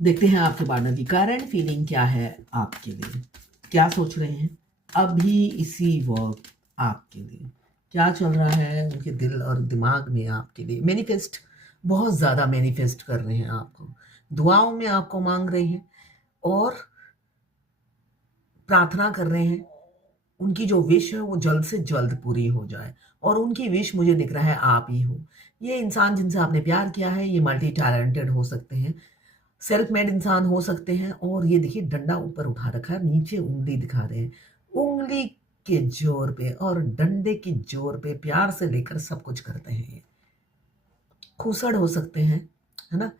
देखते हैं आपके पार्टनर की करंट फीलिंग क्या है आपके लिए, क्या सोच रहे हैं अभी इसी वक्त आपके लिए, क्या चल रहा है उनके दिल और दिमाग में आपके लिए। मैनिफेस्ट, बहुत ज़्यादा मैनिफेस्ट कर रहे हैं आपको, दुआओं में आपको मांग रहे हैं और प्रार्थना कर रहे हैं उनकी जो विश है वो जल्द से जल्द पूरी हो जाए। और उनकी विश मुझे दिख रहा है आप ही हो। ये इंसान जिनसे आपने प्यार किया है ये मल्टी टैलेंटेड हो सकते हैं, सेल्फ मेड इंसान हो सकते हैं। और ये देखिए डंडा ऊपर उठा रखा है, नीचे उंगली दिखा रहे हैं। उंगली के जोर पे और डंडे के जोर पे प्यार से लेकर सब कुछ करते हैं ये। खूसड़ हो सकते हैं, है ना।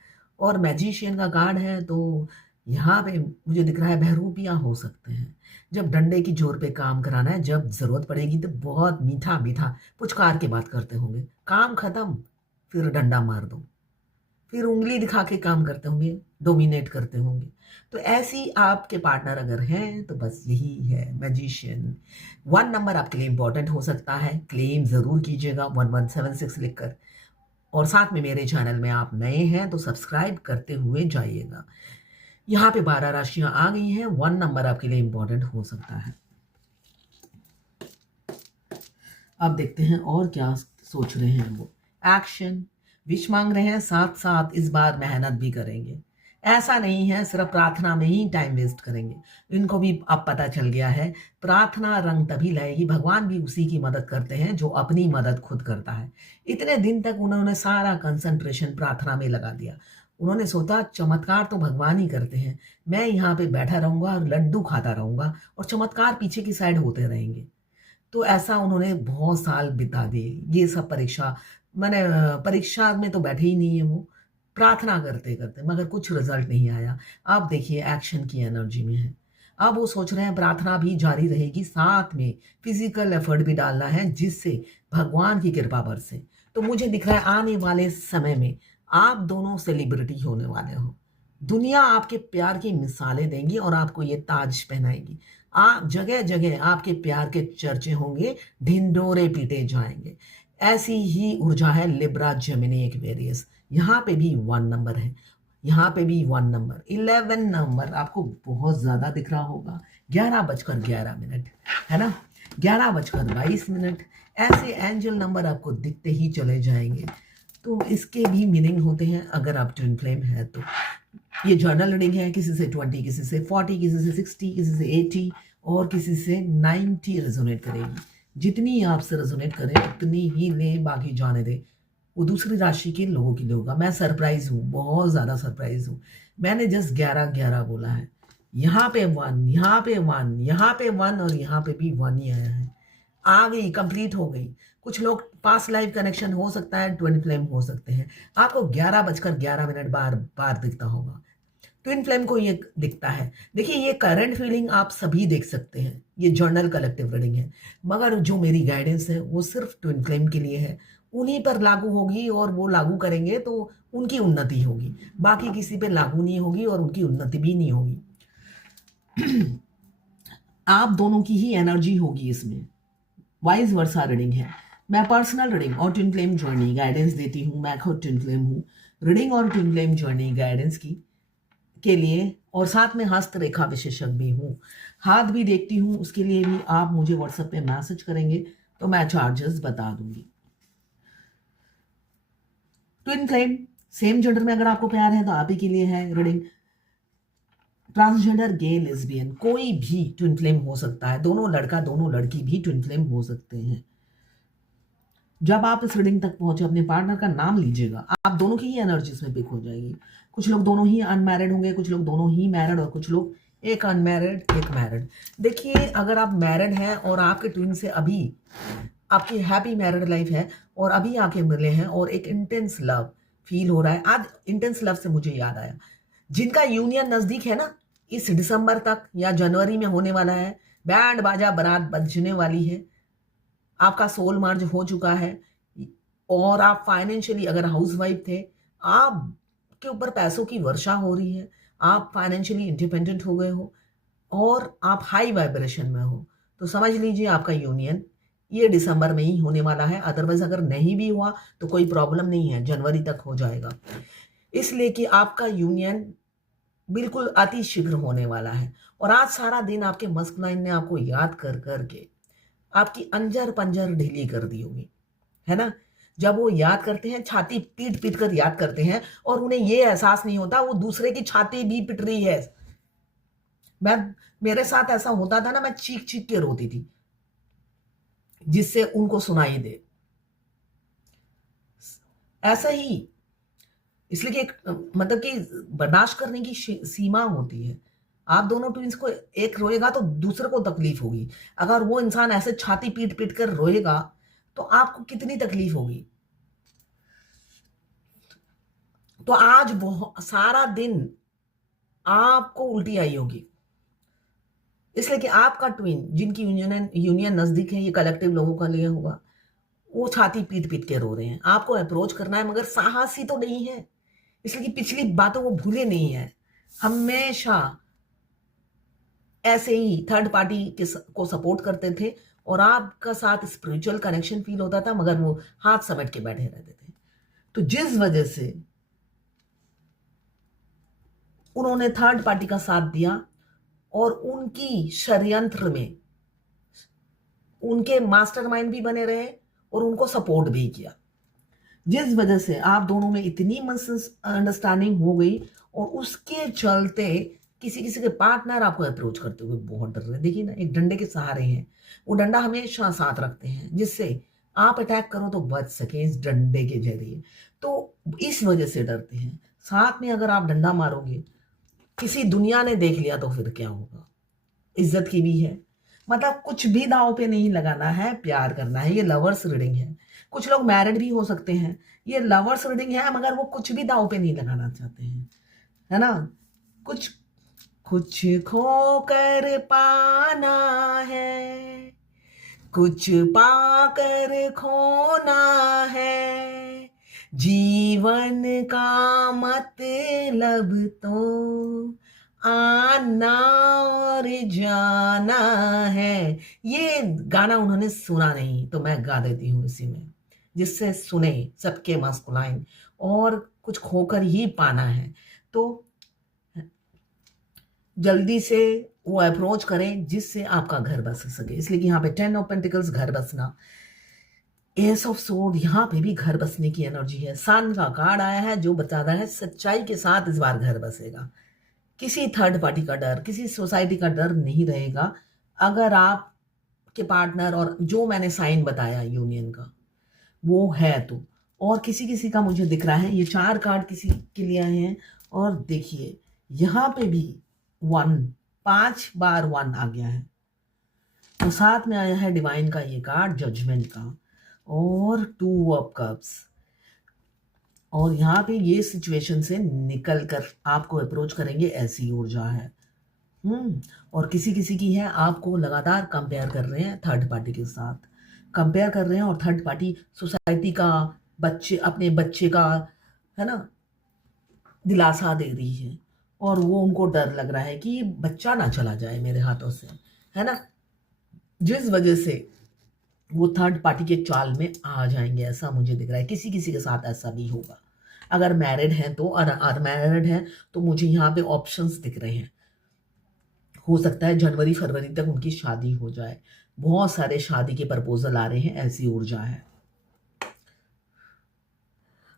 और मैजिशियन का कार्ड है तो यहाँ पे मुझे दिख रहा है बहरूपिया हो सकते हैं। जब डंडे की जोर पे काम कराना है, जब जरूरत पड़ेगी तो बहुत मीठा मीठा पुचकार के बात करते होंगे। काम खत्म, फिर डंडा मार दो, फिर उंगली दिखा के काम करते होंगे, डोमिनेट करते होंगे। तो ऐसी आपके पार्टनर अगर हैं तो बस यही है मैजिशियन। 1 नंबर आपके लिए इंपॉर्टेंट हो सकता है, क्लेम जरूर कीजिएगा 1176 लिखकर। और साथ में मेरे चैनल में आप नए हैं तो सब्सक्राइब करते हुए जाइएगा। यहाँ पे 12 राशियां आ गई हैं, 1 नंबर आपके लिए इंपॉर्टेंट हो सकता है। अब देखते हैं और क्या सोच रहे हैं वो। एक्शन, विश मांग रहे हैं, साथ साथ इस बार मेहनत भी करेंगे। ऐसा नहीं है सिर्फ प्रार्थना में ही टाइम वेस्ट करेंगे। इनको भी अब पता चल गया है प्रार्थना रंग तभी लाएगी, भगवान भी उसी की मदद करते हैं जो अपनी मदद खुद करता है। इतने दिन तक उन्होंने सारा कंसंट्रेशन प्रार्थना में लगा दिया। उन्होंने सोचा चमत्कार तो भगवान ही करते हैं, मैं यहाँ पे बैठा रहूंगा और लड्डू खाता रहूंगा और चमत्कार पीछे की साइड होते रहेंगे। तो ऐसा उन्होंने बहुत साल बिता दिए। ये सब परीक्षा, मैंने परीक्षा में तो बैठे ही नहीं है वो, प्रार्थना करते करते, मगर कुछ रिजल्ट नहीं आया। अब देखिए एक्शन की एनर्जी में है। अब वो सोच रहे हैं प्रार्थना भी जारी रहेगी, साथ में फिजिकल एफर्ट भी डालना है जिससे भगवान की कृपा बरसे। तो मुझे दिख रहा है आने वाले समय में आप दोनों सेलिब्रिटी होने वाले हो। दुनिया आपके प्यार की मिसालें देंगी और आपको ये ताज पहनाएगी। आप जगह जगह आपके प्यार के चर्चे होंगे, ढिंडोरे पीटे जाएंगे। ऐसी ही ऊर्जा है लिब्रा जेमिनी एक्वेरियस। यहाँ पे भी 1 नंबर है, यहाँ पे भी 1 नंबर। 11 नंबर आपको बहुत ज्यादा दिख रहा होगा। 11:11 है ना, 11:22। ऐसे एंजल नंबर आपको दिखते ही चले जाएंगे। तो इसके भी मीनिंग होते हैं अगर आप ट्विन फ्लेम है तो। ये जर्नल रीडिंग है, किसी से 20, किसी से 40, किसी से 60, किसी से 80 और किसी से 90 रेजोनेट करेगी। जितनी आपसे रेजोनेट करे उतनी ही ले, बाकी जाने दे। वो दूसरी राशि के लोगों के लिए होगा। मैं सरप्राइज हूँ, बहुत ज्यादा सरप्राइज हूँ। मैंने जस्ट 11-11 बोला है। यहाँ पे 1, यहाँ पे 1, यहाँ पे 1 और यहाँ पे भी 1 ही आया है। आ गई, कंप्लीट हो गई। कुछ लोग पास लाइव कनेक्शन हो सकता है, ट्विन फ्लेम हो सकते हैं। आपको 11:11 बार बार दिखता होगा। ट्विन फ्लेम को ये दिखता है। देखिए ये करंट फीलिंग आप सभी देख सकते हैं, ये जर्नल कलेक्टिव रीडिंग है, मगर जो मेरी गाइडेंस है वो सिर्फ ट्विन फ्लेम के लिए है। उन्हीं पर लागू होगी और वो लागू करेंगे तो उनकी उन्नति होगी, बाकी किसी पे लागू नहीं होगी और उनकी उन्नति भी नहीं होगी। आप दोनों की ही एनर्जी होगी इसमें। वाइज वर्सा रीडिंग है। मैं पर्सनल रीडिंग और ट्विन फ्लेम जर्नी गाइडेंस देती हूँ। मैं खुद ट्विन फ्लेम हूँ। रीडिंग और ट्विन फ्लेम जर्नी गाइडेंस की के लिए और साथ में हस्तरेखा विशेषज्ञ भी हूँ, हाथ भी देखती हूँ। उसके लिए भी आप मुझे व्हाट्सएप पे मैसेज करेंगे तो मैं चार्जेस बता दूंगी। ट्विन फ्लेम, सेम जेंडर में अगर आपको प्यार है तो आप ही के लिए है रीडिंग। ट्रांसजेंडर, गे, लेस्बियन, कोई भी ट्विन फ्लेम हो सकता है। दोनों लड़का दोनों लड़की भी ट्विन फ्लेम हो सकते हैं। जब आप इस रीडिंग तक पहुंचे अपने पार्टनर का नाम लीजिएगा, आप दोनों की ही एनर्जी इसमें पिक हो जाएगी। कुछ लोग दोनों ही अनमैरिड होंगे, कुछ लोग दोनों ही मैरिड और कुछ लोग एक अनमैरिड एक मैरिड। देखिए अगर आप मैरिड हैं और आपके ट्विन से अभी आपकी हैप्पी मैरिड लाइफ है और अभी आके मिले हैं और एक इंटेंस लव फील हो रहा है। आज इंटेंस लव से मुझे याद आया, जिनका यूनियन नजदीक है ना, इस दिसंबर तक या जनवरी में होने वाला है, बैंड बाजा बारात बजने वाली है, आपका सोल मर्ज हो चुका है और आप फाइनेंशियली अगर हाउसवाइफ थे, आपके ऊपर पैसों की वर्षा हो रही है, आप फाइनेंशियली इंडिपेंडेंट हो गए हो और आप हाई वाइब्रेशन में हो, तो समझ लीजिए आपका यूनियन ये दिसंबर में ही होने वाला है। अदरवाइज अगर नहीं भी हुआ तो कोई प्रॉब्लम नहीं है, जनवरी तक हो जाएगा। इसलिए कि आपका यूनियन बिल्कुल अति शीघ्र होने वाला है। और आज सारा दिन आपके मस्कुलाइन ने आपको याद कर करके आपकी अंजर पंजर ढीली कर दी होगी, है ना? जब वो याद करते हैं, छाती पीट पीट कर याद करते हैं और उन्हें ये एहसास नहीं होता वो दूसरे की छाती भी पिट रही है। मैं मेरे साथ ऐसा होता था ना, मैं चीख चीख के रोती थी जिससे उनको सुनाई दे। ऐसा ही, इसलिए कि एक मतलब कि बर्दाश्त करने की सीमा होती है। आप दोनों ट्विंस को, एक रोएगा तो दूसरे को तकलीफ होगी। अगर वो इंसान ऐसे छाती पीट पीट कर रोएगा तो आपको कितनी तकलीफ होगी। तो आज सारा दिन आपको उल्टी आई होगी, इसलिए कि आपका ट्विन जिनकी यूनियन नजदीक है, ये कलेक्टिव लोगों का लिए होगा, वो छाती पीट पीट के रो रहे हैं। आपको अप्रोच करना है मगर साहसी तो नहीं है, इसलिए कि पिछली बातों को भूले नहीं है। हमेशा ऐसे ही थर्ड पार्टी को सपोर्ट करते थे और आपका साथ स्पिरिचुअल कनेक्शन फील होता था, मगर वो हाथ समेट के बैठे रहते थे। तो जिस वजह से उन्होंने थर्ड पार्टी का साथ दिया और उनकी षड्यंत्र में उनके मास्टरमाइंड भी बने रहे और उनको सपोर्ट भी किया, जिस वजह से आप दोनों में इतनी मिसअंडरस्टैंडिंग हो गई और उसके चलते किसी किसी के पार्टनर आपको अप्रोच करते हुए बहुत डर रहे। देखिए ना, एक डंडे के सहारे हैं, वो डंडा हमेशा साथ रखते हैं जिससे आप अटैक करो तो बच सके इस डंडे के जरिए। तो इस वजह से डरते हैं। साथ में अगर आप डंडा मारोगे, किसी दुनिया ने देख लिया तो फिर क्या होगा। इज्जत की भी है, मतलब कुछ भी दांव पे नहीं लगाना है, प्यार करना है। ये लवर्स रीडिंग है, कुछ लोग मैरिड भी हो सकते हैं। ये लवर्स रीडिंग है मगर वो कुछ भी दांव पे नहीं लगाना चाहते हैं, है ना? कुछ कुछ खो कर पाना है, कुछ पाकर खोना है, जीवन का मतलब तो आना और जाना है। ये गाना उन्होंने सुना नहीं तो मैं गा देती हूँ इसी में, जिससे सुने सबके मस्कुलाइन। और कुछ खोकर ही पाना है तो जल्दी से वो अप्रोच करें जिससे आपका घर बस सके। इसलिए कि यहाँ पे 10 ऑफ पेंटिकल्स, घर बसना। एस ऑफ सोर्ड, यहाँ पे भी घर बसने की एनर्जी है। सन का कार्ड आया है जो बता रहा है सच्चाई के साथ इस बार घर बसेगा। किसी थर्ड पार्टी का डर, किसी सोसाइटी का डर नहीं रहेगा। अगर आप के पार्टनर और जो मैंने साइन बताया यूनियन का वो है तो। और किसी किसी का मुझे दिख रहा है, ये 4 कार्ड किसी के लिए आए हैं। और देखिए यहाँ पे भी 1, 5 बार 1 आ गया है। तो साथ में आया है डिवाइन का ये कार्ड, जजमेंट का, और 2 ऑफ कप्स। और यहाँ पे ये सिचुएशन से निकल कर आपको अप्रोच करेंगे, ऐसी ऊर्जा है। और किसी किसी की है, आपको लगातार कंपेयर कर रहे हैं थर्ड पार्टी के साथ, कंपेयर कर रहे हैं। और थर्ड पार्टी सोसाइटी का, बच्चे, अपने बच्चे का, है ना, दिलासा दे रही है। और वो उनको डर लग रहा है कि बच्चा ना चला जाए मेरे हाथों से, है ना, जिस वजह से वो थर्ड पार्टी के चाल में आ जाएंगे, ऐसा मुझे दिख रहा है। किसी किसी के साथ ऐसा भी होगा। अगर मैरिड हैं तो, और अनमैरिड हैं तो मुझे यहाँ पे ऑप्शंस दिख रहे हैं। हो सकता है जनवरी फरवरी तक उनकी शादी हो जाए। बहुत सारे शादी के प्रपोजल आ रहे हैं, ऐसी ऊर्जा है।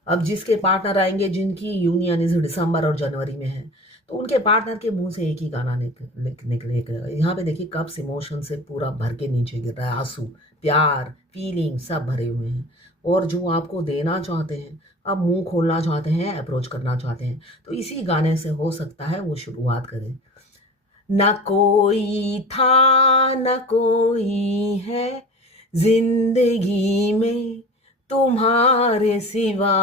अब जिसके पार्टनर आएंगे, जिनकी यूनियन इस दिसंबर और जनवरी में है, तो उनके पार्टनर के मुंह से एक ही गाना निकलेगा। यहाँ पे देखिए कप्स इमोशन से पूरा भर के नीचे गिर रहा है। आंसू, प्यार, फीलिंग सब भरे हुए हैं। और जो आपको देना चाहते हैं, अब मुंह खोलना चाहते हैं, अप्रोच करना चाहते हैं, तो इसी गाने से हो सकता है वो शुरुआत करें। न कोई था न कोई है जिंदगी में तुम्हारे सिवा,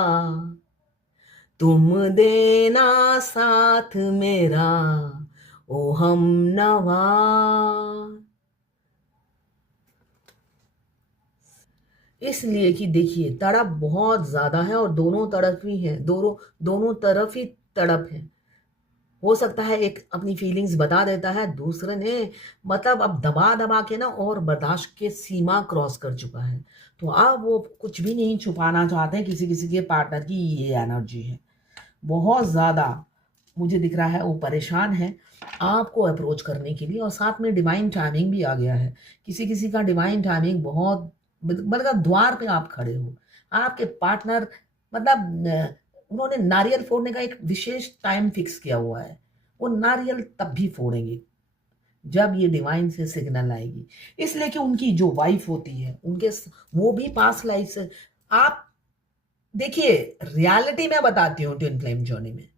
तुम देना साथ मेरा ओ हम नवा। इसलिए कि देखिए तड़प बहुत ज्यादा है और दोनों तरफ ही है, दोनों तरफ ही तड़प है। हो सकता है एक अपनी फीलिंग्स बता देता है, दूसरे ने मतलब अब दबा दबा के ना और बर्दाश्त के सीमा क्रॉस कर चुका है। तो अब वो कुछ भी नहीं छुपाना चाहते हैं। किसी किसी के पार्टनर की ये एनर्जी है बहुत ज़्यादा। मुझे दिख रहा है वो परेशान है आपको अप्रोच करने के लिए, और साथ में डिवाइन टाइमिंग भी आ गया है। किसी किसी का डिवाइन टाइमिंग बहुत, मतलब द्वार पे आप खड़े हो, आपके पार्टनर मतलब उन्होंने नारियल फोड़ने का एक विशेष टाइम फिक्स किया हुआ है, वो नारियल तब भी फोड़ेंगे जब ये डिवाइन से सिग्नल आएगी। इसलिए कि उनकी जो वाइफ होती है उनके वो भी पास्ट लाइफ से, आप देखिए रियलिटी में बताती हूँ ट्विन फ्लेम जर्नी में,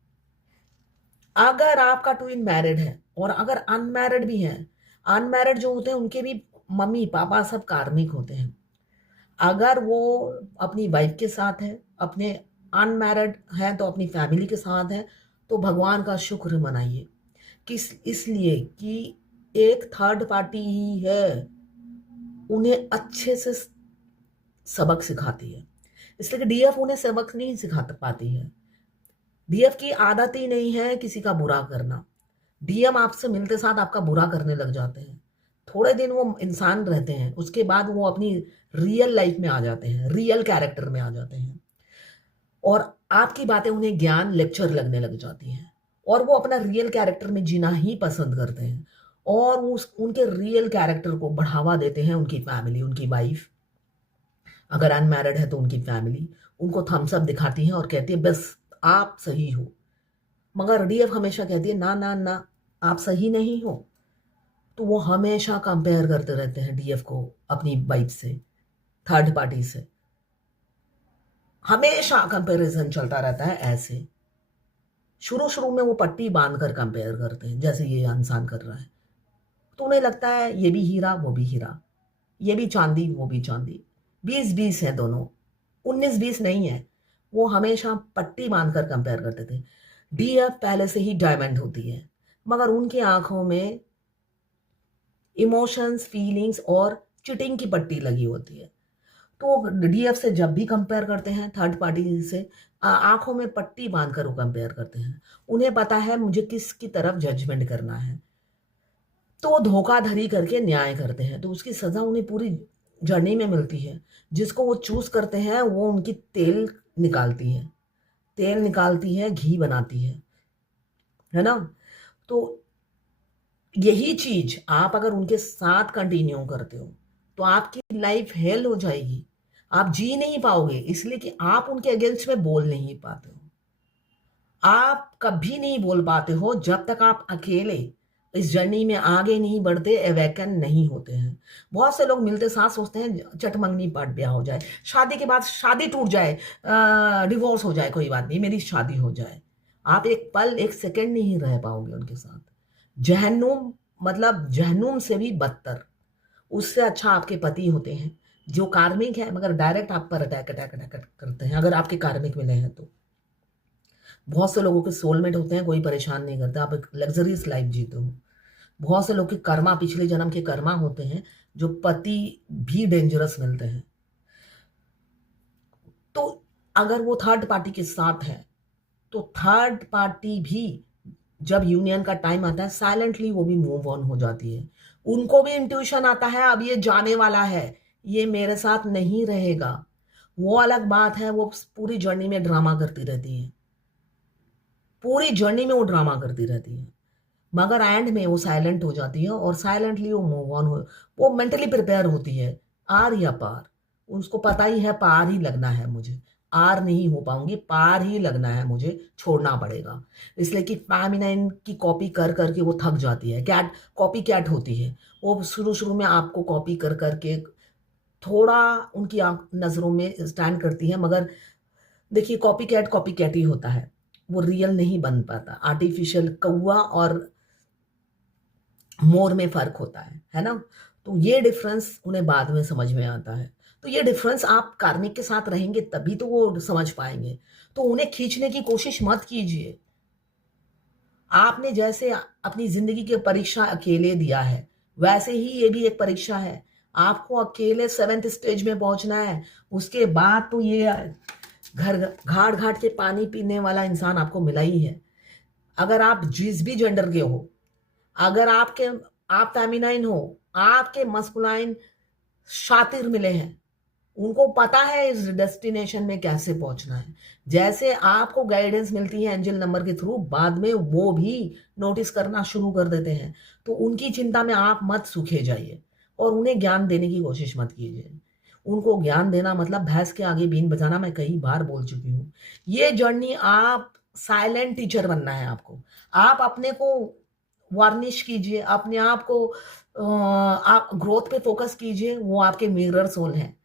अगर आपका ट्विन मैरिड है और अगर अनमैरिड भी है, अनमैरिड जो होते हैं उनके भी मम्मी पापा सब कार्मिक होते हैं। अगर वो अपनी वाइफ के साथ है, अपने अनमैरिड है तो अपनी फैमिली के साथ है, तो भगवान का शुक्र मनाइए। किस इसलिए कि एक थर्ड पार्टी ही है, उन्हें अच्छे से सबक सिखाती है। इसलिए कि डीएफ उन्हें सबक नहीं सिखा पाती है। डीएफ की आदत ही नहीं है किसी का बुरा करना। डीएम आपसे मिलते साथ आपका बुरा करने लग जाते हैं। थोड़े दिन वो इंसान रहते हैं, उसके बाद वो अपनी रियल लाइफ में आ जाते हैं, रियल कैरेक्टर में आ जाते हैं, और आपकी बातें उन्हें ज्ञान लेक्चर लगने लग जाती हैं, और वो अपना रियल कैरेक्टर में जीना ही पसंद करते हैं, और उस उनके रियल कैरेक्टर को बढ़ावा देते हैं उनकी फैमिली, उनकी वाइफ, अगर अनमैरिड है तो उनकी फैमिली उनको थम्स अप दिखाती है और कहती है बस आप सही हो। मगर डीएफ हमेशा कहती है ना ना ना, आप सही नहीं हो। तो वो हमेशा कंपेयर करते रहते हैं डीएफ को अपनी वाइफ से, थर्ड पार्टी से, हमेशा कंपैरिजन चलता रहता है। ऐसे शुरू शुरू में वो पट्टी बांध कर कंपेयर करते हैं जैसे ये इंसान कर रहा है, तो उन्हें लगता है ये भी हीरा वो भी हीरा, ये भी चांदी वो भी चांदी, 20-20 है दोनों, 19-20 नहीं है। वो हमेशा पट्टी बांधकर कंपेयर करते थे। डीएफ पहले से ही डायमंड होती है, मगर उनकी आंखों में इमोशंस, फीलिंग्स और चिटिंग की पट्टी लगी होती है। तो डीएफ से जब भी कंपेयर करते हैं थर्ड पार्टी से, आंखों में पट्टी बांधकर वो कंपेयर करते हैं। उन्हें पता है मुझे किसकी तरफ जजमेंट करना है, तो वो धोखाधड़ी करके न्याय करते हैं, तो उसकी सजा उन्हें पूरी जर्नी में मिलती है। जिसको वो चूज करते हैं वो उनकी तेल निकालती है, तेल निकालती है, घी बनाती है ना। तो यही चीज आप अगर उनके साथ कंटिन्यू करते हो तो आपकी लाइफ हेल हो जाएगी, आप जी नहीं पाओगे, इसलिए कि आप उनके अगेंस्ट में बोल नहीं पाते हो। आप कभी नहीं बोल पाते हो जब तक आप अकेले इस जर्नी में आगे नहीं बढ़ते, अवेकन नहीं होते हैं। बहुत से लोग मिलते साथ सोचते हैं चटमंगनी पाट ब्याह हो जाए, शादी के बाद शादी टूट जाए, डिवोर्स हो जाए, कोई बात नहीं मेरी शादी हो जाए। आप एक पल एक सेकंड नहीं रह पाओगे उनके साथ। जहन्नुम, मतलब जहन्नुम से भी बदतर, उससे अच्छा आपके पति होते हैं जो कार्मिक है, मगर डायरेक्ट आप पर अटैक अटैक अटैक करते हैं अगर आपके कार्मिक मिले हैं तो। बहुत से लोगों के सोलमेट होते हैं, कोई परेशान नहीं करता, आप एक लग्जरियस लाइफ जीते हो। बहुत से लोग के कर्मा, पिछले जन्म के कर्मा होते हैं जो पति भी डेंजरस मिलते हैं। तो अगर वो थर्ड पार्टी के साथ है तो थर्ड पार्टी भी जब यूनियन का टाइम आता है साइलेंटली वो भी मूव ऑन हो जाती है। उनको भी इंट्यूशन आता है अब ये जाने वाला है, ये मेरे साथ नहीं रहेगा। वो अलग बात है, वो पूरी जर्नी में ड्रामा करती रहती है, पूरी जर्नी में वो ड्रामा करती रहती है, मगर एंड में वो साइलेंट हो जाती है और साइलेंटली वो मूव ऑन हो, वो मेंटली प्रिपेयर होती है आर या पार। उसको पता ही है पार ही लगना है मुझे, आर नहीं हो पाऊंगी, पार ही लगना है मुझे, छोड़ना पड़ेगा। इसलिए कि फेमिनाइन की कॉपी कर करके वो थक जाती है, कैट कॉपी कैट होती है। वो शुरू शुरू में आपको कॉपी कर करके थोड़ा उनकी नज़रों में स्टैंड करती है, मगर देखिए कॉपी कैट ही होता है, वो रियल नहीं बन पाता। आर्टिफिशियल कौवा और मोर में फर्क होता है ना। तो ये डिफरेंस उन्हें बाद में समझ में आता है। तो ये डिफरेंस आप कार्मिक के साथ रहेंगे तभी तो वो समझ पाएंगे। तो उन्हें खींचने की कोशिश मत कीजिए। आपने जैसे अपनी जिंदगी की परीक्षा अकेले दिया है, वैसे ही ये भी एक परीक्षा है। आपको अकेले 7th स्टेज में पहुंचना है। उसके बाद तो ये घर घाट घाट के पानी पीने वाला इंसान आपको मिला ही है। अगर आप जिस भी जेंडर के हो, अगर आप फेमिनाइन हो, आपके मस्कुलाइन शातिर मिले हैं, उनको पता है इस डेस्टिनेशन में कैसे पहुंचना है। जैसे आपको गाइडेंस मिलती है एंजल नंबर के थ्रू, बाद में वो भी नोटिस करना शुरू कर देते हैं। तो उनकी चिंता में आप मत सूखे जाइए और उन्हें ज्ञान देने की कोशिश मत कीजिए। उनको ज्ञान देना मतलब भैंस के आगे बीन बजाना, मैं कई बार बोल चुकी हूँ। ये जर्नी आप साइलेंट टीचर बनना है आपको। आप अपने को वार्निश कीजिए, अपने आप को आप ग्रोथ पे फोकस कीजिए। वो आपके मिरर सोल हैं,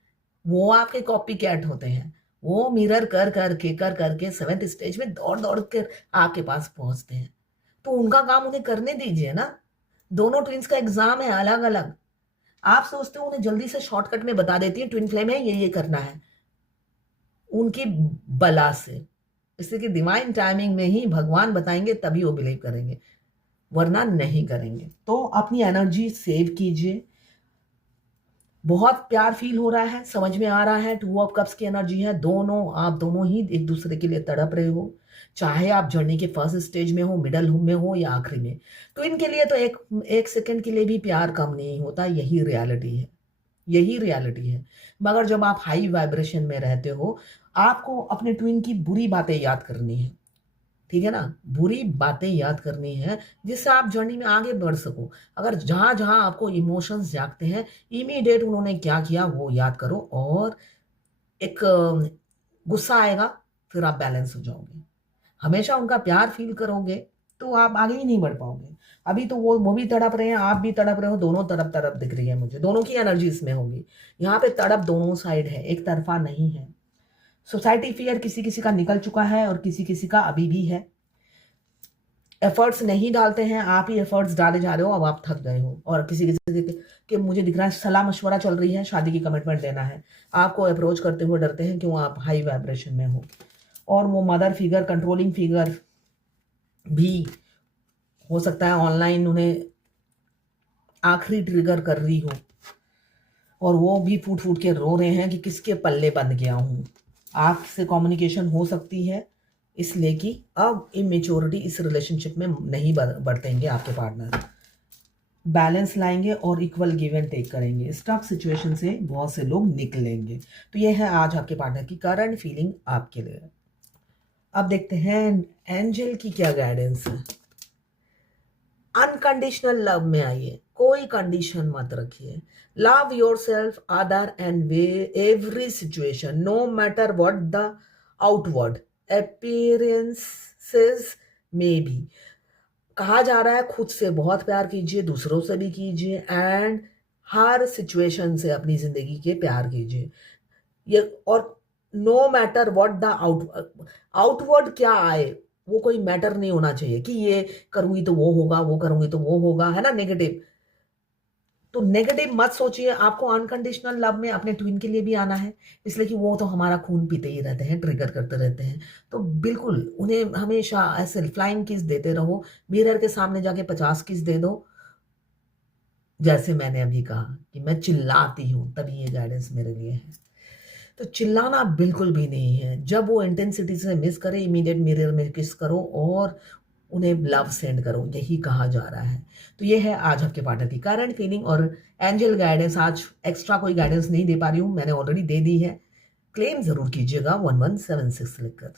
वो आपके कॉपी कैट होते हैं। वो मिरर कर करके 7th स्टेज में दौड़ दौड़ कर आपके पास पहुंचते हैं। तो उनका काम उन्हें करने दीजिए ना। दोनों ट्विंस का एग्जाम है अलग अलग। आप सोचते हो उन्हें जल्दी से शॉर्टकट में बता देती है ट्विन फ्लेम है, ये करना है, उनकी बला से। इसलिए कि डिवाइन टाइमिंग में ही भगवान बताएंगे तभी वो बिलीव करेंगे, वरना नहीं करेंगे। तो अपनी एनर्जी सेव कीजिए। बहुत प्यार फील हो रहा है, समझ में आ रहा है 2 ऑफ कप्स की एनर्जी है। आप दोनों ही एक दूसरे के लिए तड़प रहे हो, चाहे आप जर्नी के फर्स्ट स्टेज में हो, मिडल में हो या आखिरी में। तो इनके लिए तो एक सेकंड के लिए भी प्यार कम नहीं होता। यही रियलिटी है, यही रियलिटी है। मगर जब आप हाई वाइब्रेशन में रहते हो, आपको अपने ट्विन की बुरी बातें याद करनी है, ठीक है ना। बुरी बातें याद करनी है जिससे आप जर्नी में आगे बढ़ सको। अगर जहां जहां आपको इमोशंस जागते हैं, इमीडिएट उन्होंने क्या किया वो याद करो, और एक गुस्सा आएगा, फिर आप बैलेंस हो जाओगे। हमेशा उनका प्यार फील करोगे तो आप आगे ही नहीं बढ़ पाओगे। अभी तो वो भी तड़प रहे हैं, आप भी तड़प रहे हो, दोनों तरफ तड़प दिख रही है मुझे। दोनों की एनर्जी इसमें होगी। यहाँ पे तड़प दोनों साइड है, एक तरफा नहीं है। सोसाइटी फियर किसी किसी का निकल चुका है और किसी किसी का अभी भी है। एफर्ट्स नहीं डालते हैं, आप ही एफर्ट्स डाले जा रहे हो। अब आप थक गए हो और किसी किसी के मुझे दिख रहा है सलाह मशवरा चल रही है, शादी की कमिटमेंट देना है, आपको अप्रोच करते हुए डरते हैं, क्यों? आप हाई वाइब्रेशन में हो। और वो मदर फिगर, कंट्रोलिंग फिगर भी हो सकता है ऑनलाइन उन्हें आखिरी ट्रिगर कर रही हो, और वो भी फूट फूट के रो रहे हैं कि किसके पल्ले बंध गया हूं। आपसे कम्युनिकेशन हो सकती है, इसलिए कि अब इमेच्योरिटी इस रिलेशनशिप में नहीं बरतेंगे आपके पार्टनर। बैलेंस लाएंगे और इक्वल गिव एंड टेक करेंगे। स्टक सिचुएशन से बहुत से लोग निकलेंगे। तो ये है आज आपके पार्टनर की करंट फीलिंग आपके लिए। अब देखते हैं एंजल की क्या गाइडेंस है। अनकंडीशनल लव में आइए, कोई कंडीशन मत रखिए। Love yourself, other and way every situation, no matter what the outward appearances में भी। कहा जा रहा है खुद से बहुत प्यार कीजिए, दूसरों से भी कीजिए, एंड हर सिचुएशन से अपनी जिंदगी के प्यार कीजिए। ये और no matter what the outward क्या आए, वो कोई मैटर नहीं होना चाहिए कि ये करूंगी तो वो होगा, वो करूंगी तो वो होगा, है ना, नेगेटिव। तो नेगेटिव मत सोचिए। आपको अनकंडीशनल लव में अपने ट्विन के लिए भी आना है, इसलिए कि वो तो हमारा खून पीते ही रहते हैं, ट्रिगर करते रहते हैं। तो बिल्कुल उन्हें हमेशा ऐसे फ्लाइंग किस देते रहो। मिरर के सामने जाके 50 किस दे दो, जैसे मैंने अभी कहा कि मैं चिल्लाती हूँ, तभी ये गाइडेंस मेरे लिए है। तो चिल्लाना बिल्कुल भी नहीं है। जब वो इंटेंसिटी से मिस करे, इमीडिएट मिरर में किस करो और उन्हें लव सेंड करो, यही कहा जा रहा है। तो ये है आज आपके पार्टनर की करंट फीलिंग और एंजल गाइडेंस। आज एक्स्ट्रा कोई गाइडेंस नहीं दे पा रही हूँ, मैंने ऑलरेडी दे दी है। क्लेम जरूर कीजिएगा 1176 लिखकर।